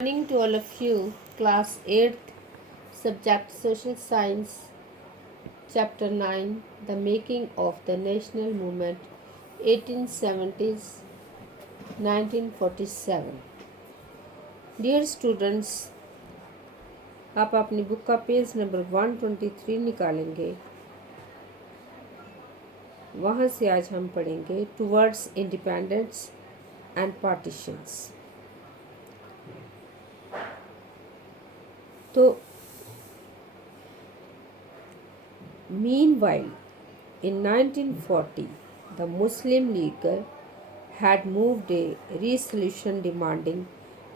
Morning to all of you, class 8th, subject Social Science, chapter 9, The Making of the National Movement, 1870s 1947. Dear students, आप अपनी book का page number 123 निकालेंगे। वहाँ से आज हम पढ़ेंगे टुवर्ड्स इंडिपेंडेंस एंड पार्टीशंस। तो meanwhile, in 1940, the Muslim League had moved a resolution demanding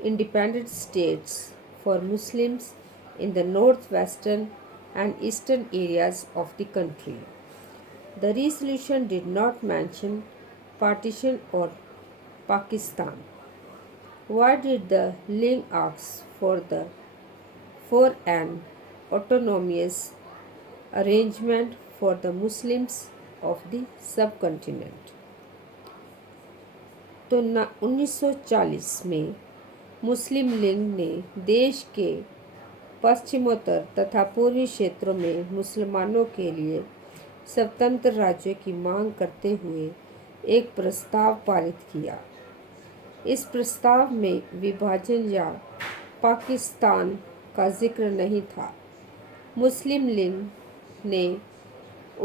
independent states for Muslims in the northwestern and eastern areas of the country. The resolution did not mention partition or Pakistan. Why did the League ask for an autonomous arrangement for the Muslims of the subcontinent? तो 1940 में मुस्लिम league ने देश के पश्चिमोत्तर तथा पूर्वी क्षेत्रों में मुसलमानों के लिए स्वतंत्र राज्यों की मांग करते हुए एक प्रस्ताव पारित किया। इस प्रस्ताव में विभाजन या पाकिस्तान का जिक्र नहीं था। मुस्लिम लीग ने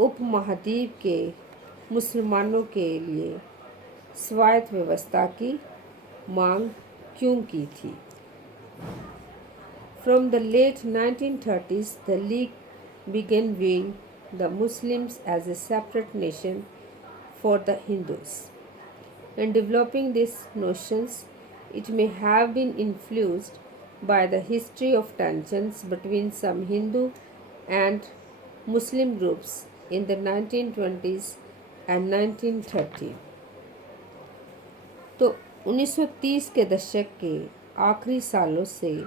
उपमहाद्वीप के मुसलमानों के लिए स्वायत्त व्यवस्था की मांग क्यों की थी? From the late 1930s, the League began viewing the Muslims as a separate nation for the Hindus. In developing these notions, it may have been influenced by the history of tensions between some Hindu and Muslim groups in the 1920s and 1930. तो 1930 के दशक के आखिरी सालों से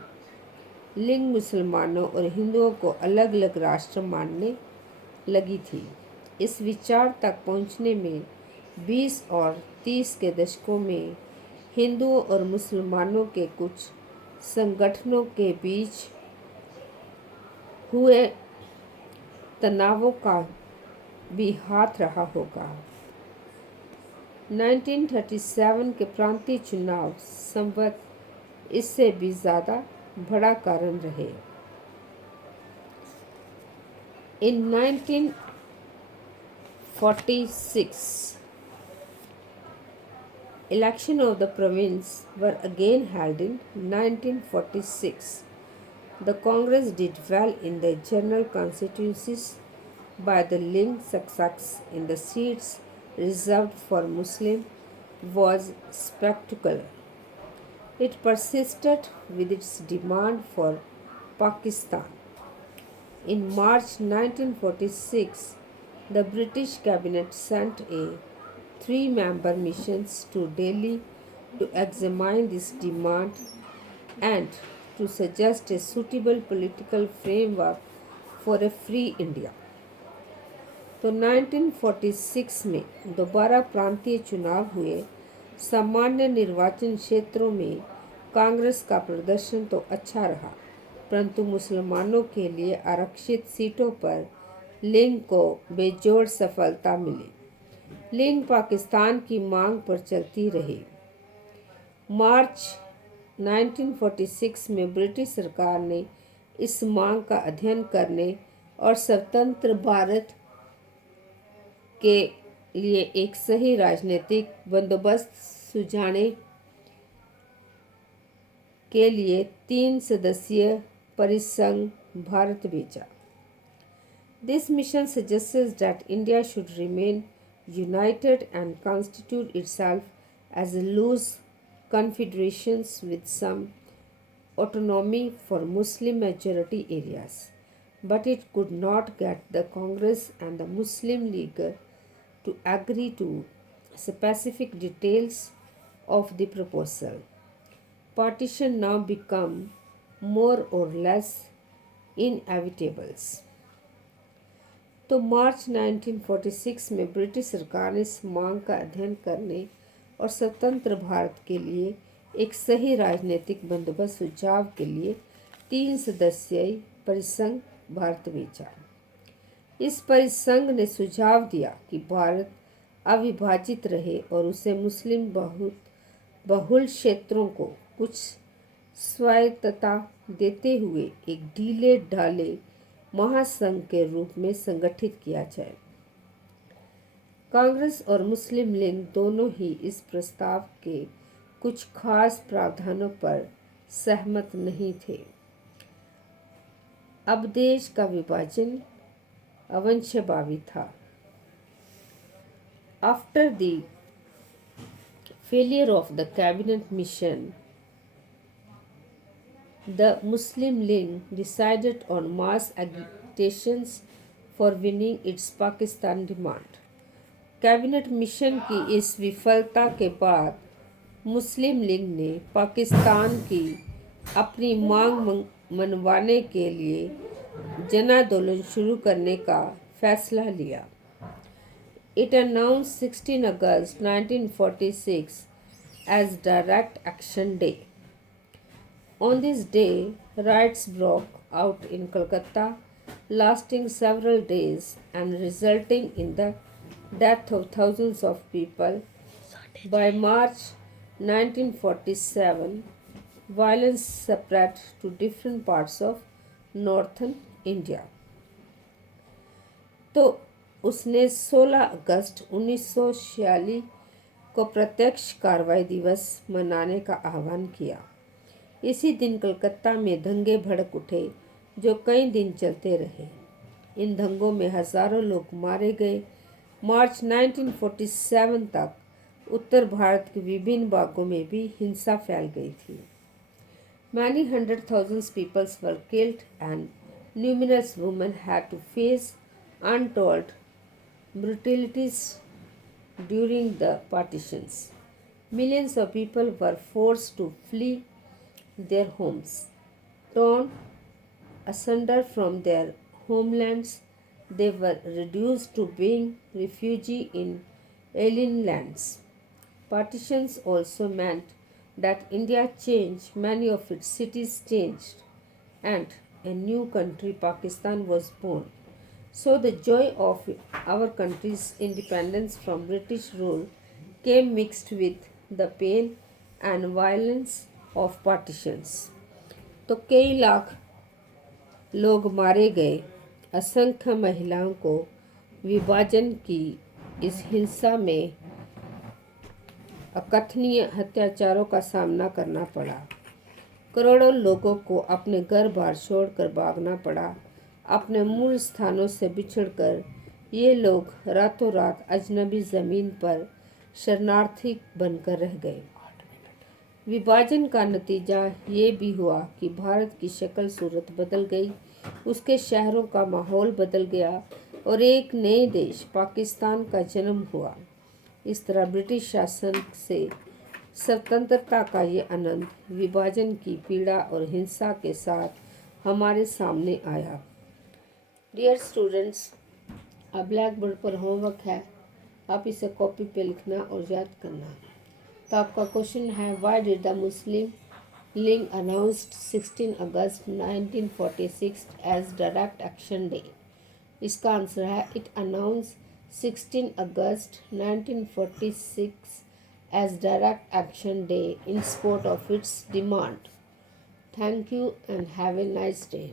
league मुसलमानों और हिंदुओं को अलग अलग राष्ट्र मानने लगी थी। इस विचार तक पहुंचने में 20 और 30 के दशकों में हिंदुओं और मुसलमानों के कुछ संगठनों के बीच हुए तनावों का भी हाथ रहा होगा। 1937 के प्रांतीय चुनाव संवत इससे भी ज़्यादा बड़ा कारण रहे। In 1946, election of the province were again held in 1946. The Congress did well in the general constituencies by the League. Success in the seats reserved for Muslim was spectacular. It persisted with its demand for Pakistan. In March 1946, the British cabinet sent a three-member mission to Delhi to examine this demand and to suggest a suitable political framework for a free India. तो 1946 में दोबारा प्रांतीय चुनाव हुए। सामान्य निर्वाचन क्षेत्रों में कांग्रेस का प्रदर्शन तो अच्छा रहा, परंतु मुसलमानों के लिए आरक्षित सीटों पर लीग को बेजोड़ सफलता मिली। लीग पाकिस्तान की मांग पर चलती रही। मार्च 1946 में ब्रिटिश सरकार ने इस मांग का अध्ययन करने और स्वतंत्र भारत के लिए एक सही राजनीतिक बंदोबस्त सुझाने के लिए 3 सदस्यीय परिसंघ भारत भेजा। This mission suggests that India should remain united and constitute itself as a loose confederations with some autonomy for Muslim majority areas, but it could not get the Congress and the Muslim League to agree to specific details of the proposal. Partition now become more or less inevitable. तो मार्च 1946 में British सरकार ने इस मांग का अध्ययन करने और स्वतंत्र भारत के लिए एक सही राजनीतिक बंदोबस्त सुझाव के लिए 3 सदस्यीय परिसंघ भारत भेजा। इस परिसंघ ने सुझाव दिया कि भारत अविभाजित रहे और उसे मुस्लिम बहुल क्षेत्रों को कुछ स्वायत्तता देते हुए एक ढीले ढाले महासंघ के रूप में संगठित किया जाए। कांग्रेस और मुस्लिम लीग दोनों ही इस प्रस्ताव के कुछ खास प्रावधानों पर सहमत नहीं थे। अब देश का विभाजन अवश्यभावी था। After the failure of the cabinet mission, the Muslim League decided on mass agitations for winning its Pakistan demand. Cabinet mission की इस विफलता के बाद मुस्लिम लीग ने पाकिस्तान की अपनी मांग मनवाने के लिए जनांदोलन शुरू करने का फैसला लिया। It announced 16 August 1946 as Direct Action Day. On this day, riots broke out in Calcutta, lasting several days and resulting in the death of thousands of people. By March 1947, violence spread to different parts of northern India. तो उसने 16 August 1946 को प्रत्यक्ष कार्रवाई दिवस मनाने का आह्वान किया। इसी दिन कलकत्ता में दंगे भड़क उठे जो कई दिन चलते रहे। इन दंगों में हजारों लोग मारे गए। मार्च 1947 तक उत्तर भारत के विभिन्न भागों में भी हिंसा फैल गई थी। Many hundred thousands people were killed and numerous women had to face untold brutalities during the partitions. Millions of people were forced to flee their homes, torn asunder from their homelands. They were reduced to being refugees in alien lands. Partitions also meant that India changed, many of its cities changed, and a new country, Pakistan, was born. So the joy of our country's independence from British rule came mixed with the pain and violence of partitions. तो कई लाख लोग मारे गए। असंख्य महिलाओं को विभाजन की इस हिंसा में अकथनीय अत्याचारों का सामना करना पड़ा। करोड़ों लोगों को अपने घर बार छोड़कर भागना पड़ा। अपने मूल स्थानों से बिछड़कर ये लोग रातों रात अजनबी ज़मीन पर शरणार्थी बनकर रह गए। विभाजन का नतीजा ये भी हुआ कि भारत की शक्ल सूरत बदल गई, उसके शहरों का माहौल बदल गया और एक नए देश पाकिस्तान का जन्म हुआ। इस तरह ब्रिटिश शासन से स्वतंत्रता का ये आनंद विभाजन की पीड़ा और हिंसा के साथ हमारे सामने आया। डियर स्टूडेंट्स, अब ब्लैक बोर्ड पर होमवर्क है, आप इसे कॉपी पे लिखना और याद करना। तो आपका क्वेश्चन है, why did the Muslim League announced 16 August 1946 as direct action day. इसका आंसर है, it announce 16 August 1946 as Direct Action Day in support of its demand. Thank you and have a nice day.